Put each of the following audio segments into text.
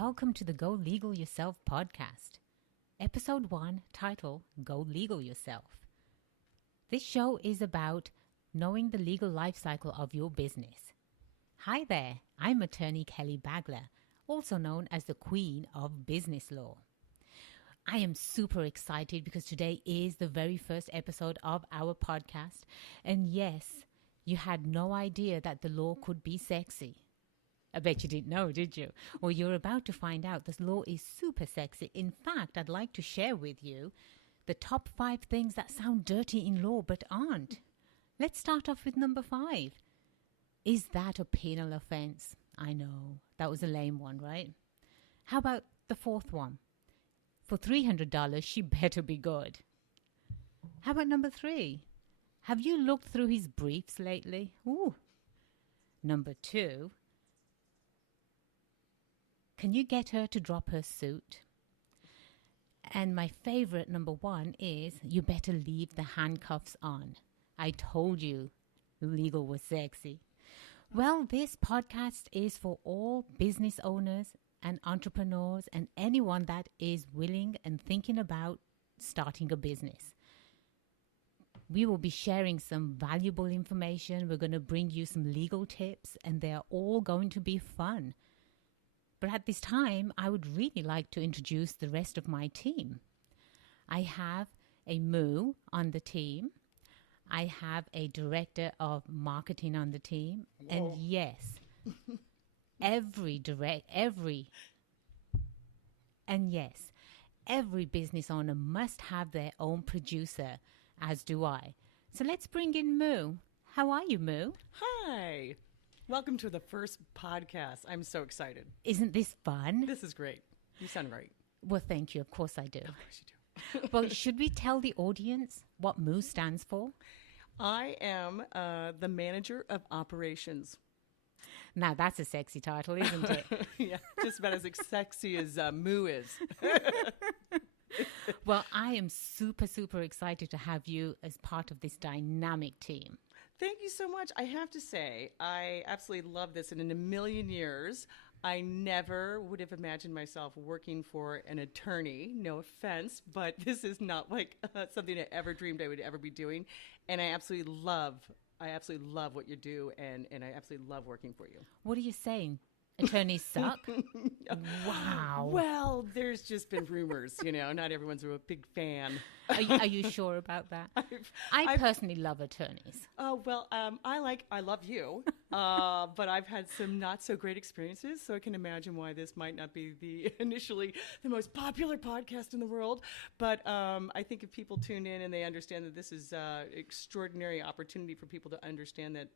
welcome to the Go Legal Yourself podcast. Episode 1, title, Go Legal Yourself. This show is about knowing the legal life cycle of your business. Hi there, I'm attorney Kelly Bagla, also known as the Queen of Business Law. I am super excited because today is the very first episode of our podcast. And yes, you had no idea that the law could be sexy. I bet you didn't know, did you? Well, you're about to find out this law is super sexy. In fact, I'd like to share with you the top 5 things that sound dirty in law but aren't. Let's start off with number 5. Is that a penal offense? I know, that was a lame one, right? How about the 4th one? For $300, she better be good. How about number 3? Have you looked through his briefs lately? Ooh. Number 2. Can you get her to drop her suit? And my favorite, number 1, is you better leave the handcuffs on. I told you legal was sexy. Well, this podcast is for all business owners and entrepreneurs and anyone that is willing and thinking about starting a business. We will be sharing some valuable information. We're going to bring you some legal tips, and they're all going to be fun. But at this time, I would really like to introduce the rest of my team. I have a Moo on the team. I have a director of marketing on the team. Whoa. And yes, every business owner must have their own producer, as do I. So let's bring in Moo. How are you, Moo? Hi. Welcome to the first podcast. I'm so excited. Isn't this fun? This is great. You sound great. Well, thank you. Of course I do. Of course you do. Well, should we tell the audience what Moo stands for? I am the manager of operations. Now, that's a sexy title, isn't it? Yeah, just about as sexy as Moo is. Well, I am super, super excited to have you as part of this dynamic team. Thank you so much. I have to say, I absolutely love this. And in a million years, I never would have imagined myself working for an attorney. No offense, but this is not like something I ever dreamed I would ever be doing. And I absolutely love what you do, and I absolutely love working for you. What are you saying? Attorneys suck? Wow. Well, there's just been rumors, not everyone's a big fan. Are you sure about that? I personally love attorneys. Oh, well, I love you, but I've had some not so great experiences, so I can imagine why this might not be initially the most popular podcast in the world. But I think if people tune in and they understand that this is an extraordinary opportunity for people to understand that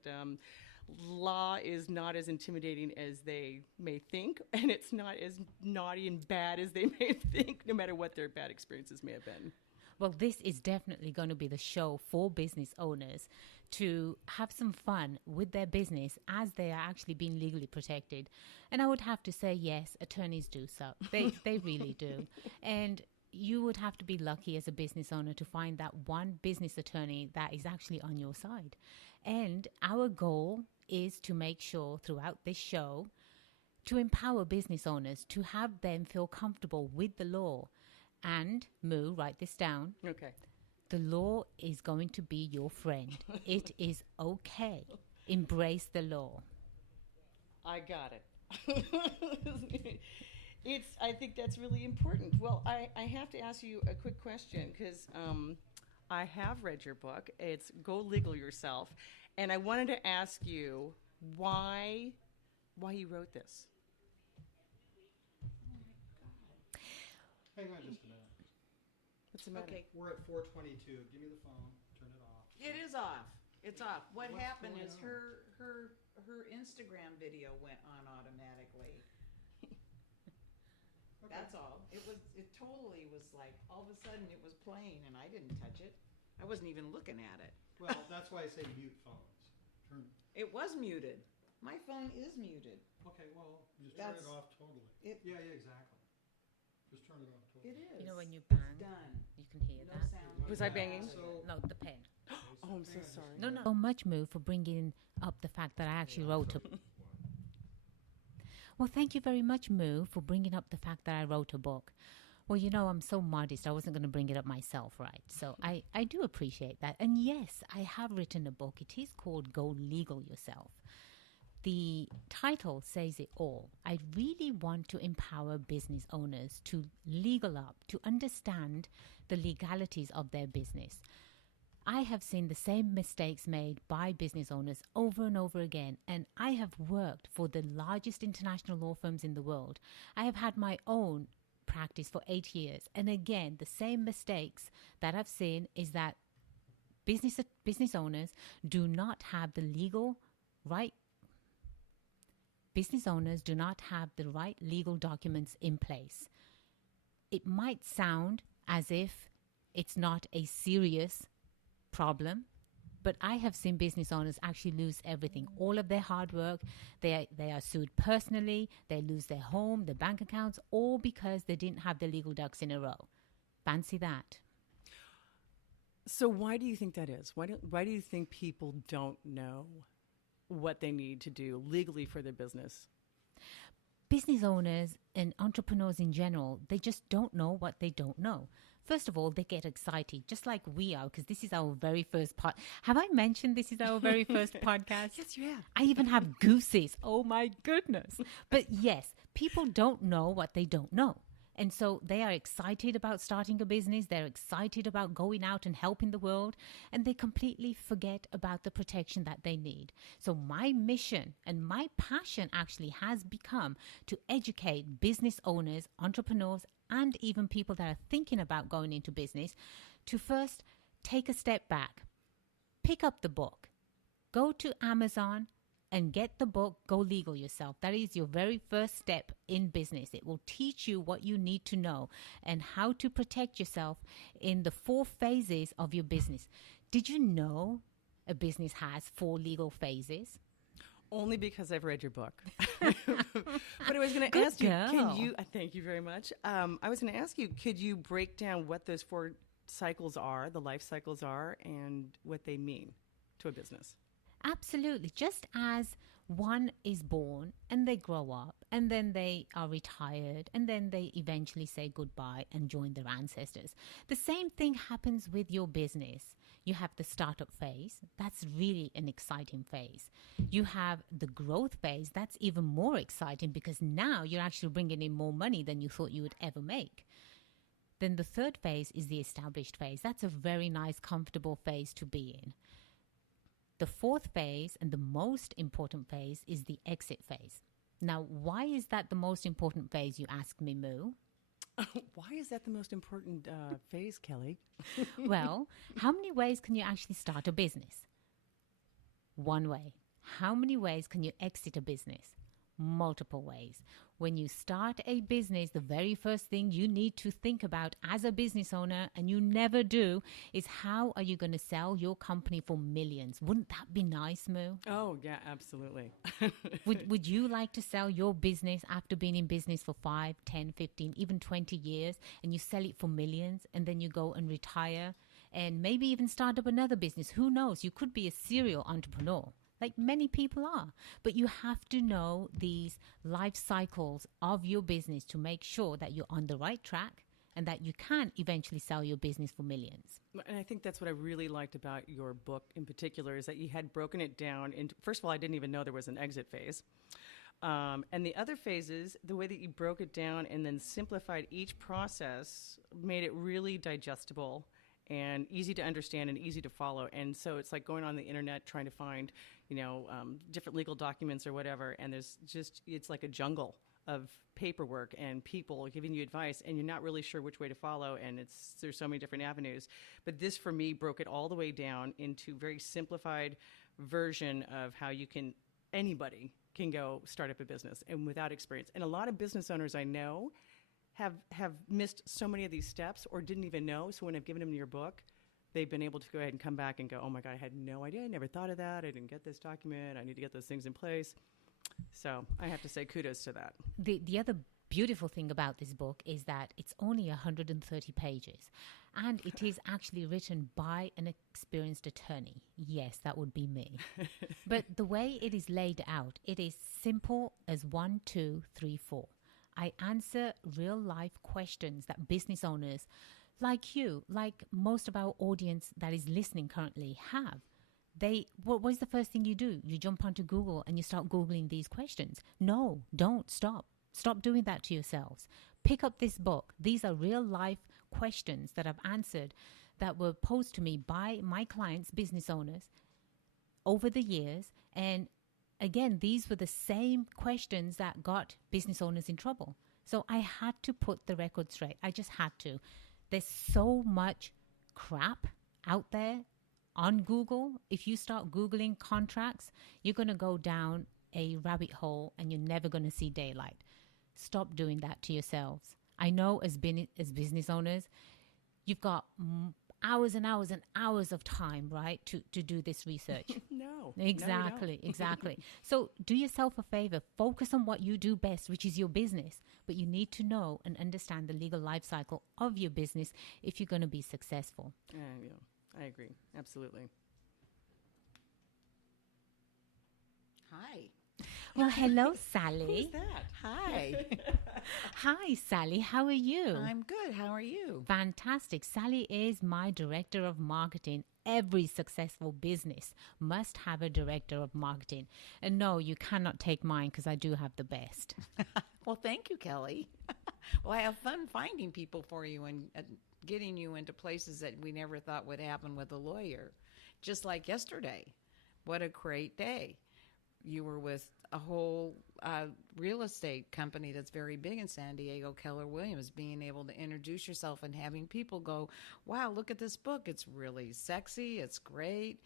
law is not as intimidating as they may think, and it's not as naughty and bad as they may think, no matter what their bad experiences may have been. Well, this is definitely going to be the show for business owners to have some fun with their business as they are actually being legally protected. And I would have to say, yes, attorneys do suck. They really do. And you would have to be lucky as a business owner to find that one business attorney that is actually on your side. And our goal is to make sure throughout this show to empower business owners, to have them feel comfortable with the law. And, Moo, write this down. Okay. The law is going to be your friend. It is okay. Embrace the law. I got it. I think that's really important. Well, I have to ask you a quick question because I have read your book. It's Go Legal Yourself. And I wanted to ask you why you wrote this. Hang on just a minute. What's the matter? Okay. We're at 422. Give me the phone. Turn it off. It is off. It's off. What What's happened going is on? her Instagram video went on automatically. Okay. That's all. It totally was like all of a sudden it was playing and I didn't touch it. I wasn't even looking at it. Well, that's why I say mute phones. It was muted. My phone is muted. Okay, well, just turn it off totally. Yeah, exactly. Just turn it off totally. It is. You know when you bang, Done. you can hear No that. sound. Was I banging? No, the pen. Oh, I'm so sorry. No. So much, Moo, for bringing up the fact that I actually wrote it. Well, thank you very much, Moo, for bringing up the fact that I wrote a book. Well, I'm so modest, I wasn't going to bring it up myself, right? So I do appreciate that. And yes, I have written a book. It is called Go Legal Yourself. The title says it all. I really want to empower business owners to legal up, to understand the legalities of their business. I have seen the same mistakes made by business owners over and over again, and I have worked for the largest international law firms in the world. I have had my own practice for 8 years, and again, the same mistakes that I've seen is that business owners do not have the legal right. Business owners do not have the right legal documents in place. It might sound as if it's not a serious problem, but I have seen business owners actually lose everything, all of their hard work. They are sued personally, they lose their home, their bank accounts, all because they didn't have the legal ducks in a row. Fancy that. So why do you think that is? Why do you think people don't know what they need to do legally for their business? Business owners and entrepreneurs in general, they just don't know what they don't know. First of all, they get excited, just like we are, because this is our very first pod. Have I mentioned this is our very first podcast? Yes, you have. I even have gooses. Oh, my goodness. But yes, people don't know what they don't know. And so they are excited about starting a business. They're excited about going out and helping the world. And they completely forget about the protection that they need. So my mission and my passion actually has become to educate business owners, entrepreneurs, and even people that are thinking about going into business to first take a step back, pick up the book, go to Amazon and get the book, Go Legal Yourself. That is your very first step in business. It will teach you what you need to know and how to protect yourself in the 4 phases of your business. Did you know a business has 4 legal phases? Only because I've read your book. But I was going to ask you, can you, thank you very much. I was going to ask you, could you break down what those 4 cycles are, the life cycles are, and what they mean to a business? Absolutely. Just as one is born and they grow up and then they are retired and then they eventually say goodbye and join their ancestors. The same thing happens with your business. You have the startup phase. That's really an exciting phase. You have the growth phase. That's even more exciting because now you're actually bringing in more money than you thought you would ever make. Then the third phase is the established phase. That's a very nice, comfortable phase to be in. The fourth phase and the most important phase is the exit phase. Now, why is that the most important phase, you ask me, Moo? Why is that the most important phase, Kelly? Well, how many ways can you actually start a business? One way. How many ways can you exit a business? Multiple ways. When you start a business, the very first thing you need to think about as a business owner, and you never do, is how are you going to sell your company for millions? Wouldn't that be nice, Moo? Oh, yeah, absolutely. Would you like to sell your business after being in business for 5, 10, 15, even 20 years, and you sell it for millions, and then you go and retire and maybe even start up another business? Who knows? You could be a serial entrepreneur, like many people are. But you have to know these life cycles of your business to make sure that you're on the right track and that you can eventually sell your business for millions. And I think that's what I really liked about your book in particular, is that you had broken it down into, first of all, I didn't even know there was an exit phase. And the other phases, the way that you broke it down and then simplified each process made it really digestible and easy to understand and easy to follow. And so it's like going on the internet trying to find, different legal documents or whatever, and it's like a jungle of paperwork and people giving you advice, and you're not really sure which way to follow, and there's so many different avenues. But this, for me, broke it all the way down into very simplified version of how anybody can go start up a business and without experience. And a lot of business owners I know have missed so many of these steps or didn't even know. So when I've given them your book, they've been able to go ahead and come back and go, oh my God, I had no idea. I never thought of that. I didn't get this document. I need to get those things in place. So I have to say kudos to that. The other beautiful thing about this book is that it's only 130 pages. And it is actually written by an experienced attorney. Yes, that would be me. But the way it is laid out, it is simple as 1, 2, 3, 4. I answer real life questions that business owners like you, like most of our audience that is listening currently have. What is the first thing you do? You jump onto Google and you start Googling these questions. No, don't. Stop. Stop doing that to yourselves. Pick up this book. These are real life questions that I've answered that were posed to me by my clients, business owners, over the years. And again, these were the same questions that got business owners in trouble. So I had to put the record straight. I just had to. There's so much crap out there on Google. If you start Googling contracts, you're going to go down a rabbit hole and you're never going to see daylight. Stop doing that to yourselves. I know as business owners, you've got hours and hours and hours of time, right, to do this research. No. Exactly, exactly. So do yourself a favor. Focus on what you do best, which is your business. But you need to know and understand the legal life cycle of your business if you're going to be successful. Yeah, I agree. Absolutely. Hi. Well, hello, Sally. Who's that? Hi. Hi, Sally. How are you? I'm good. How are you? Fantastic. Sally is my director of marketing. Every successful business must have a director of marketing. And no, you cannot take mine because I do have the best. Well, thank you, Kelly. Well, I have fun finding people for you and getting you into places that we never thought would happen with a lawyer. Just like yesterday. What a great day. You were with a whole real estate company that's very big in San Diego, Keller Williams, being able to introduce yourself and having people go, wow, look at this book. It's really sexy. It's great.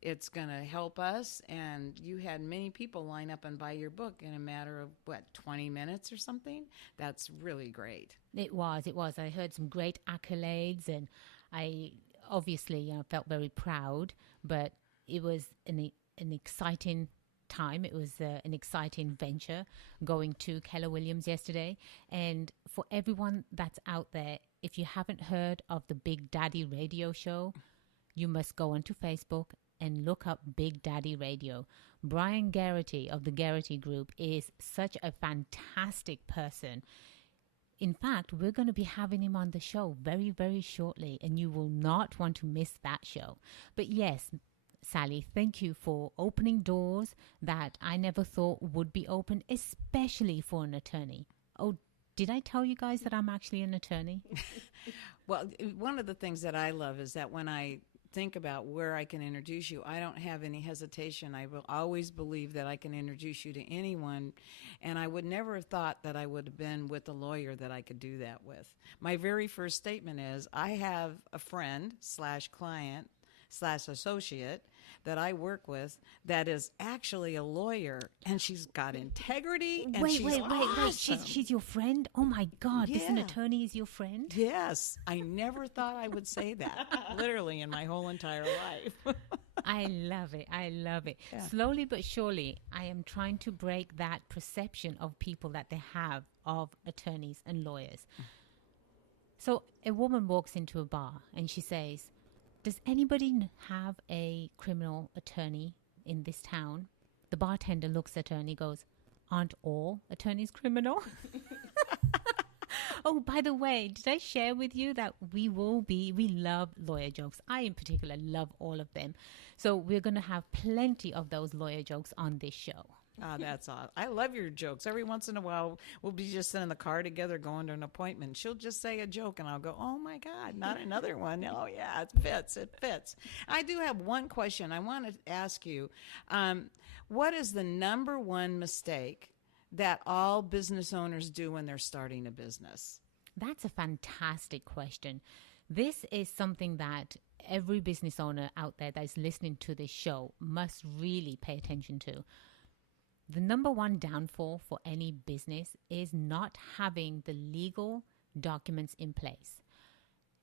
It's going to help us. And you had many people line up and buy your book in a matter of, 20 minutes or something? That's really great. It was. I heard some great accolades, and I obviously felt very proud, but it was an exciting time. It was an exciting venture going to Keller Williams yesterday. And for everyone that's out there, if you haven't heard of the Big Daddy Radio Show, you must go onto Facebook and look up Big Daddy Radio. Bryan Garrity of the Garrity Group is such a fantastic person. In fact, we're going to be having him on the show very, very shortly, and you will not want to miss that show. But yes, Sally, thank you for opening doors that I never thought would be open, especially for an attorney. Oh, did I tell you guys that I'm actually an attorney? Well, one of the things that I love is that when I think about where I can introduce you, I don't have any hesitation. I will always believe that I can introduce you to anyone, and I would never have thought that I would have been with a lawyer that I could do that with. My very first statement is I have a friend / client / associate that I work with that is actually a lawyer, and she's got integrity, and wait, awesome. She's your friend? Oh my God, this an Yeah. attorney is your friend? Yes, I never thought I would say that, literally in my whole entire life. I love it. Yeah. Slowly but surely, I am trying to break that perception of people that they have of attorneys and lawyers. So a woman walks into a bar and she says, does anybody have a criminal attorney in this town? The bartender looks at her and he goes, aren't all attorneys criminal? Oh, by the way, did I share with you that we love lawyer jokes? I in particular love all of them. So we're going to have plenty of those lawyer jokes on this show. Oh, that's awesome. I love your jokes. Every once in a while, we'll be just in the car together going to an appointment. She'll just say a joke, and I'll go, oh, my God, not another one. Oh, yeah, it fits. I do have one question I want to ask you. What is the number one mistake that all business owners do when they're starting a business? That's a fantastic question. This is something that every business owner out there that is listening to this show must really pay attention to. The number one downfall for any business is not having the legal documents in place.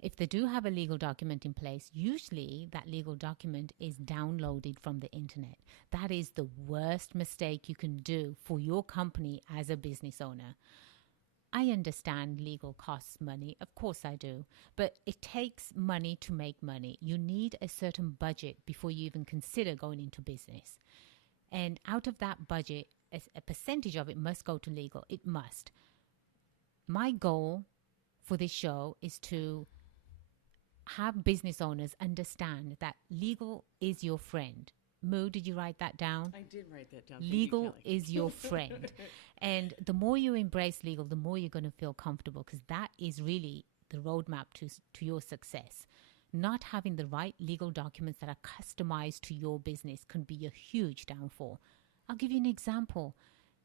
If they do have a legal document in place, usually that legal document is downloaded from the internet. That is the worst mistake you can do for your company as a business owner. I understand legal costs money. Of course I do. But it takes money to make money. You need a certain budget before you even consider going into business. And out of that budget, a percentage of it must go to legal. It must. My goal for this show is to have business owners understand that legal is your friend. Moo, did you write that down? I did write that down. Legal is your friend. And the more you embrace legal, the more you're going to feel comfortable, because that is really the roadmap to your success. Not having the right legal documents that are customized to your business can be a huge downfall. I'll give you an example.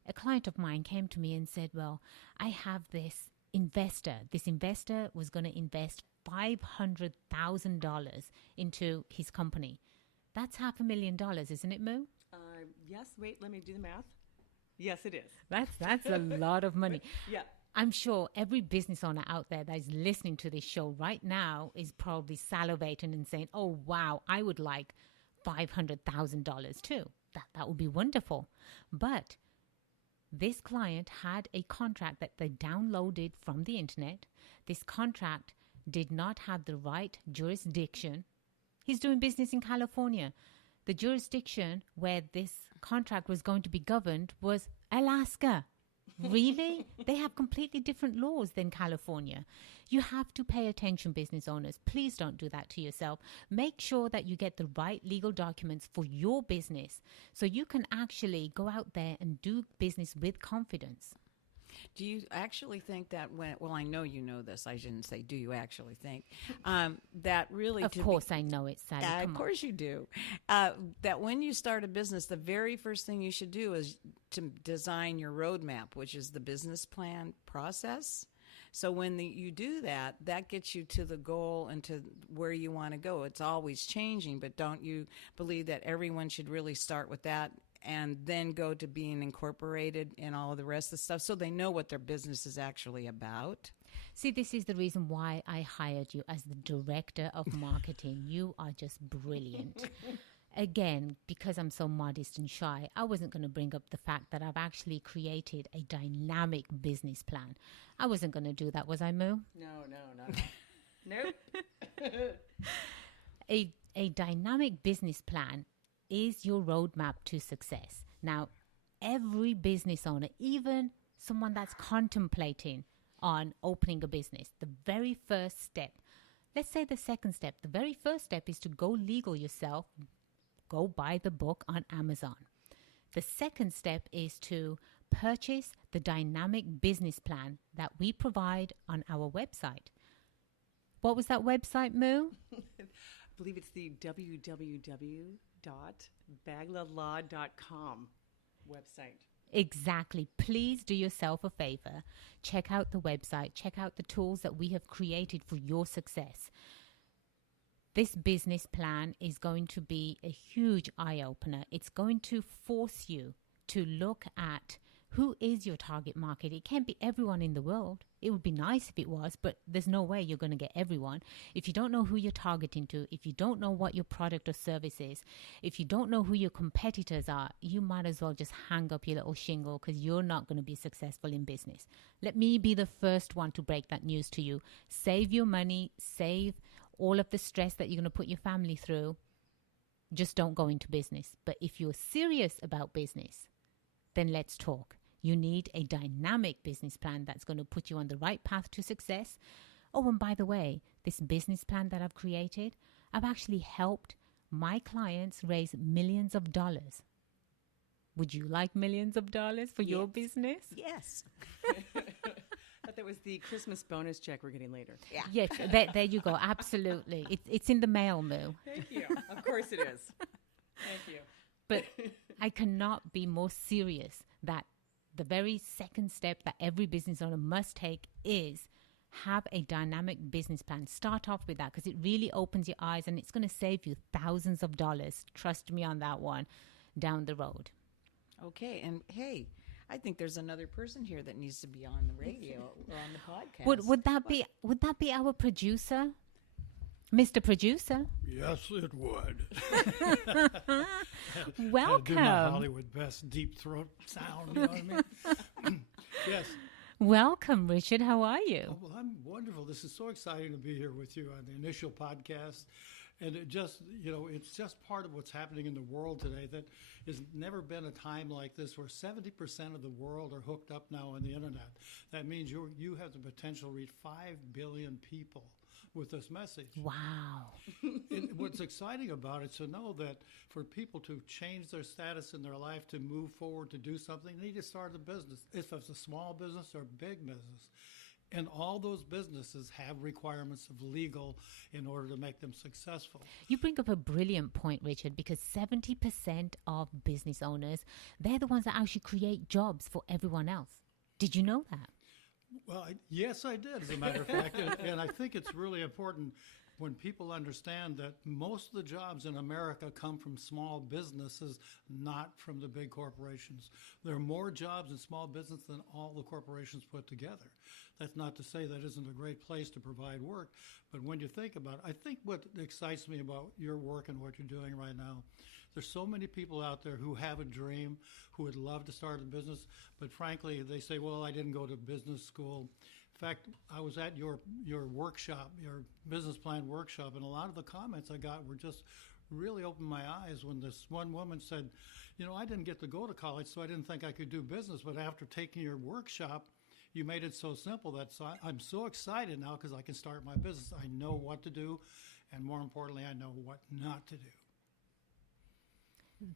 A client of mine came to me and said, well, I have this investor. This investor was going to invest $500,000 into his company. That's $500,000, isn't it, Moo? Yes. Wait, let me do the math. Yes, it is. That's a lot of money. Yeah. I'm sure every business owner out there that is listening to this show right now is probably salivating and saying, oh, wow, I would like $500,000 too. That would be wonderful. But this client had a contract that they downloaded from the internet. This contract did not have the right jurisdiction. He's doing business in California. The jurisdiction where this contract was going to be governed was Alaska. Really? They have completely different laws than California. You have to pay attention, business owners. Please don't do that to yourself. Make sure that you get the right legal documents for your business so you can actually go out there and do business with confidence. Do you actually think that I know you know this. I shouldn't say, do you actually think that really? Of course I know it, Sally. Of course you do. That when you start a business, the very first thing you should do is to design your roadmap, which is the business plan process. So when you do that, that gets you to the goal and to where you want to go. It's always changing, but don't you believe that everyone should really start with that and then go to being incorporated in all of the rest of the stuff so they know what their business is actually about? See, this is the reason why I hired you as the director of marketing. You are just brilliant. Again, because I'm so modest and shy, I wasn't going to bring up the fact that I've actually created a dynamic business plan. I wasn't going to do that, was I, Moo? No. A dynamic business plan is your roadmap to success. Now, every business owner, even someone that's contemplating on opening a business, the very first step, let's say the second step, the very first step is to go legal yourself, go buy the book on Amazon. The second step is to purchase the dynamic business plan that we provide on our website. What was that website, Moo? I believe it's the www.baglalaw.com website. Exactly. Please do yourself a favor. Check out the website. Check out the tools that we have created for your success. This business plan is going to be a huge eye-opener. It's going to force you to look at who is your target market. It can't be everyone in the world. It would be nice if it was, but there's no way you're going to get everyone. If you don't know who you're targeting to, if you don't know what your product or service is, if you don't know who your competitors are, you might as well just hang up your little shingle because you're not going to be successful in business. Let me be the first one to break that news to you. Save your money, save all of the stress that you're going to put your family through. Just don't go into business. But if you're serious about business, then let's talk. You need a dynamic business plan that's going to put you on the right path to success. Oh, and by the way, this business plan that I've created, I've actually helped my clients raise millions of dollars. Would you like millions of dollars for your business? Yes. But that was the Christmas bonus check we're getting later. Yeah. Yes, there you go. Absolutely. It's in the mail, Moo. Thank you. Of course it is. Thank you. But I cannot be more serious that the very second step that every business owner must take is have a dynamic business plan. Start off with that because it really opens your eyes and it's going to save you thousands of dollars. Trust me on that one down the road. Okay. And hey, I think there's another person here that needs to be on the radio or on the podcast. Would that be our producer? Mr. Producer. Yes, it would. Welcome. I do my Hollywood best deep throat sound, you know what I mean? Yes. Welcome, Richard. How are you? Oh, well, I'm wonderful. This is so exciting to be here with you on the initial podcast. And it's just part of what's happening in the world today. That has never been a time like this where 70% of the world are hooked up now on the internet. That means you have the potential to reach 5 billion people with this message. Wow. And what's exciting about it is to know that for people to change their status in their life, to move forward, to do something, they need to start a business. If it's a small business or a big business. And all those businesses have requirements of legal in order to make them successful. You bring up a brilliant point, Richard, because 70% of business owners, they're the ones that actually create jobs for everyone else. Did you know that? Well, yes, I did, as a matter of fact. And I think it's really important when people understand that most of the jobs in America come from small businesses, not from the big corporations. There are more jobs in small business than all the corporations put together. That's not to say that isn't a great place to provide work, but when you think about it, I think what excites me about your work and what you're doing right now, there's so many people out there who have a dream, who would love to start a business, but frankly, they say, well, I didn't go to business school. In fact, I was at your workshop, your business plan workshop, and a lot of the comments I got were just really opened my eyes when this one woman said, I didn't get to go to college, so I didn't think I could do business, but after taking your workshop, you made it so simple that I'm so excited now because I can start my business. I know what to do, and more importantly, I know what not to do.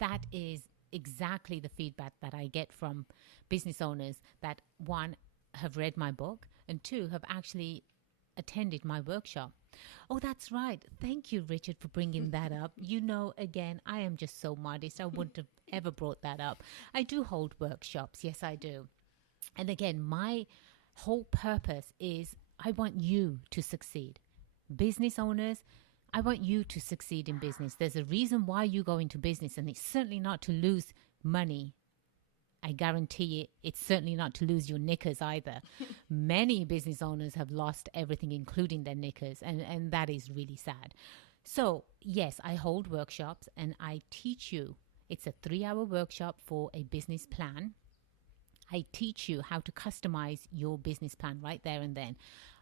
That is exactly the feedback that I get from business owners that, one, have read my book, and two, have actually attended my workshop. Oh, that's right. Thank you, Richard, for bringing that up. Again, I am just so modest. I wouldn't have ever brought that up. I do hold workshops. Yes, I do. And again, my whole purpose is I want you to succeed. Business owners, I want you to succeed in business. There's a reason why you go into business, and it's certainly not to lose money. I guarantee you, it's certainly not to lose your knickers either. Many business owners have lost everything, including their knickers, and that is really sad. So, yes, I hold workshops, and I teach you. It's a 3-hour workshop for a business plan. I teach you how to customize your business plan right there and then.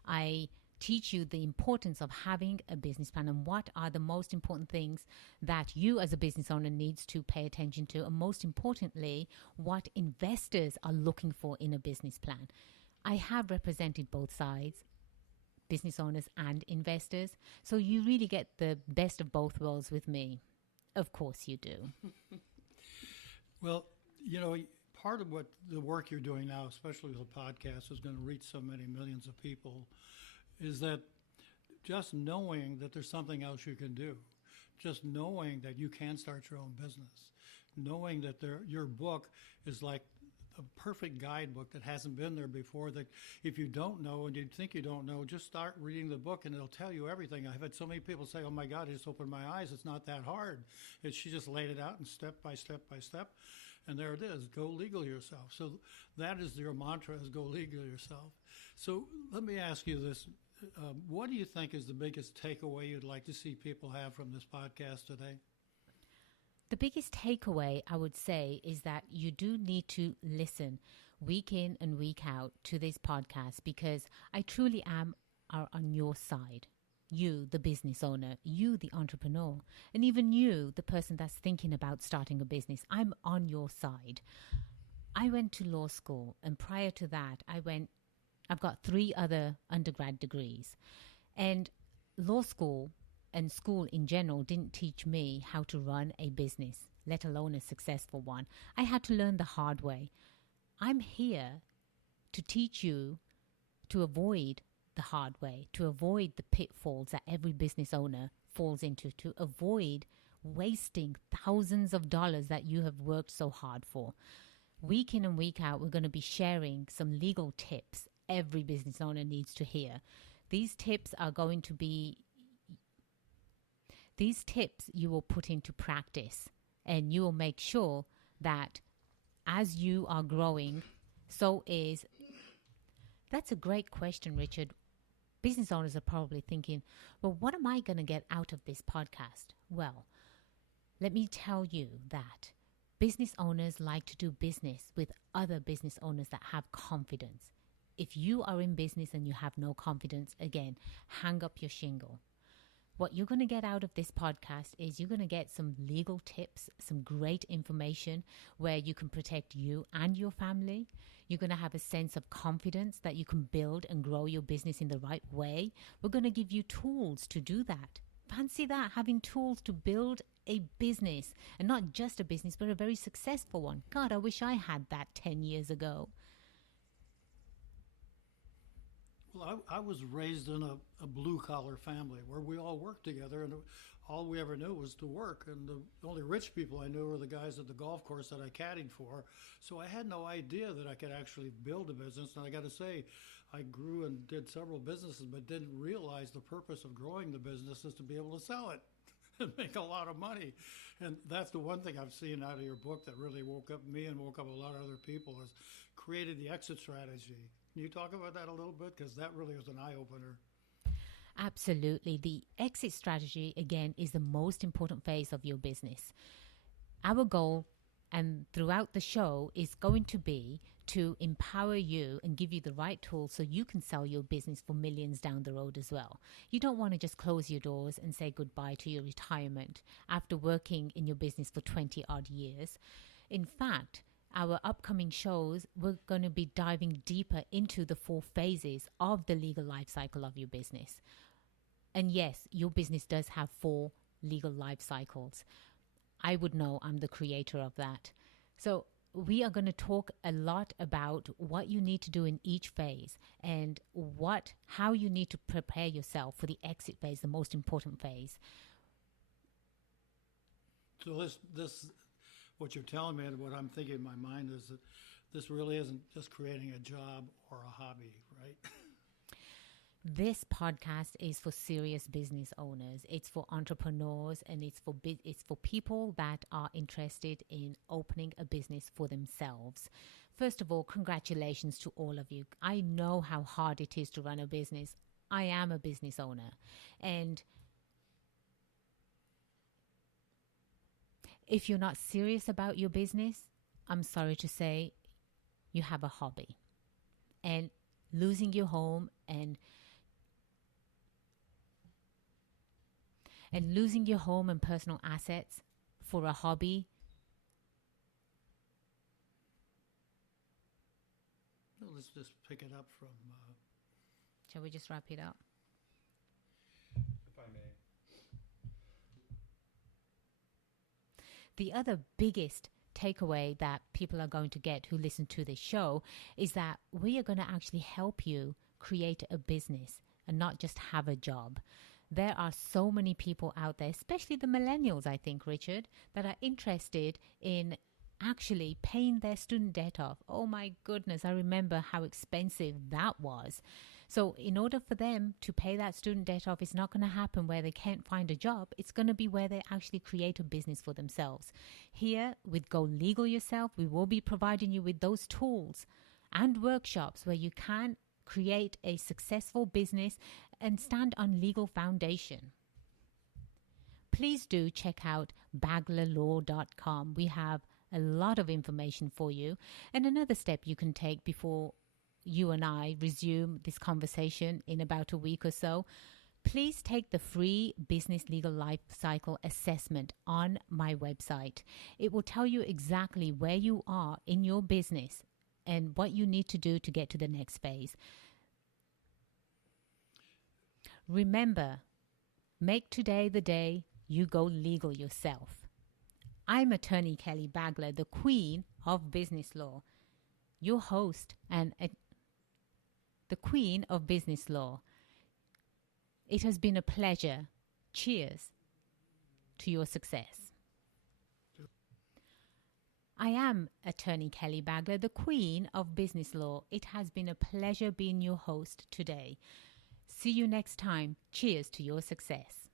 I teach you the importance of having a business plan and what are the most important things that you as a business owner needs to pay attention to, and most importantly, what investors are looking for in a business plan. I have represented both sides, business owners and investors, so you really get the best of both worlds with me. Of course you do. Well, part of what the work you're doing now, especially with the podcast, is going to reach so many millions of people, is that just knowing that there's something else you can do, just knowing that you can start your own business, knowing that your book is like a perfect guidebook that hasn't been there before, that if you don't know and you think you don't know, just start reading the book and it'll tell you everything. I've had so many people say, oh my God, I just opened my eyes. It's not that hard. She just laid it out and step by step by step. And there it is, go legal yourself. So that is your mantra, is go legal yourself. So let me ask you this. What do you think is the biggest takeaway you'd like to see people have from this podcast today? The biggest takeaway, I would say, is that you do need to listen week in and week out to this podcast, because I truly am on your side. You, the business owner, you, the entrepreneur, and even you, the person that's thinking about starting a business. I'm on your side. I went to law school, and prior to that, I've got 3 other undergrad degrees. And law school and school in general didn't teach me how to run a business, let alone a successful one. I had to learn the hard way. I'm here to teach you to avoid the hard way, to avoid the pitfalls that every business owner falls into, to avoid wasting thousands of dollars that you have worked so hard for. Week in and week out, we're going to be sharing some legal tips every business owner needs to hear. These tips you will put into practice, and you will make sure that as you are growing, that's a great question, Richard. Business owners are probably thinking, well, what am I going to get out of this podcast? Well, let me tell you that business owners like to do business with other business owners that have confidence. if you are in business and you have no confidence, again, hang up your shingle. What you're going to get out of this podcast is you're going to get some legal tips, some great information where you can protect you and your family. You're going to have a sense of confidence that you can build and grow your business in the right way. We're going to give you tools to do that. Fancy that, having tools to build a business, and not just a business, but a very successful one. God, I wish I had that 10 years ago. Well, I was raised in a blue-collar family where we all worked together, and all we ever knew was to work. And the only rich people I knew were the guys at the golf course that I caddied for. So I had no idea that I could actually build a business. And I got to say, I grew and did several businesses, but didn't realize the purpose of growing the business is to be able to sell it and make a lot of money. And that's the one thing I've seen out of your book that really woke up me and woke up a lot of other people, is created the exit strategy. Can you talk about that a little bit? Because that really was an eye-opener. Absolutely. The exit strategy, again, is the most important phase of your business. Our goal, and throughout the show, is going to be to empower you and give you the right tools so you can sell your business for millions down the road as well. You don't want to just close your doors and say goodbye to your retirement after working in your business for 20 odd years. In fact, our upcoming shows, we're going to be diving deeper into the 4 phases of the legal life cycle of your business. And yes, your business does have 4 legal life cycles. I would know, I'm the creator of that. So we are going to talk a lot about what you need to do in each phase and how you need to prepare yourself for the exit phase, the most important phase. So this what you're telling me and what I'm thinking in my mind is that this really isn't just creating a job or a hobby, right? This podcast is for serious business owners. It's for entrepreneurs, and it's for people that are interested in opening a business for themselves. First of all, congratulations to all of you. I know how hard it is to run a business. I am a business owner, and if you're not serious about your business, I'm sorry to say, you have a hobby. And losing your home and losing your home and personal assets for a hobby, Well, let's just pick it up from... shall we just wrap it up? If I may. The other biggest takeaway that people are going to get who listen to this show is that we are going to actually help you create a business and not just have a job. There are so many people out there, especially the millennials, I think, Richard, that are interested in actually paying their student debt off. Oh my goodness, I remember how expensive that was. So in order for them to pay that student debt off, it's not going to happen where they can't find a job. It's going to be where they actually create a business for themselves. Here with Go Legal Yourself, we will be providing you with those tools and workshops where you can create a successful business and stand on legal foundation. Please do check out baglalaw.com. We have a lot of information for you. And another step you can take before you and I resume this conversation in about a week or so, please take the free Business Legal Life Cycle assessment on my website. It will tell you exactly where you are in your business and what you need to do to get to the next phase. Remember, make today the day you go legal yourself. I'm attorney Kelly Bagla, the queen of business law, your host and the queen of business law. It has been a pleasure. Cheers to your success. I am attorney Kelly Bagla, the queen of business law. It has been a pleasure being your host today. See you next time. Cheers to your success.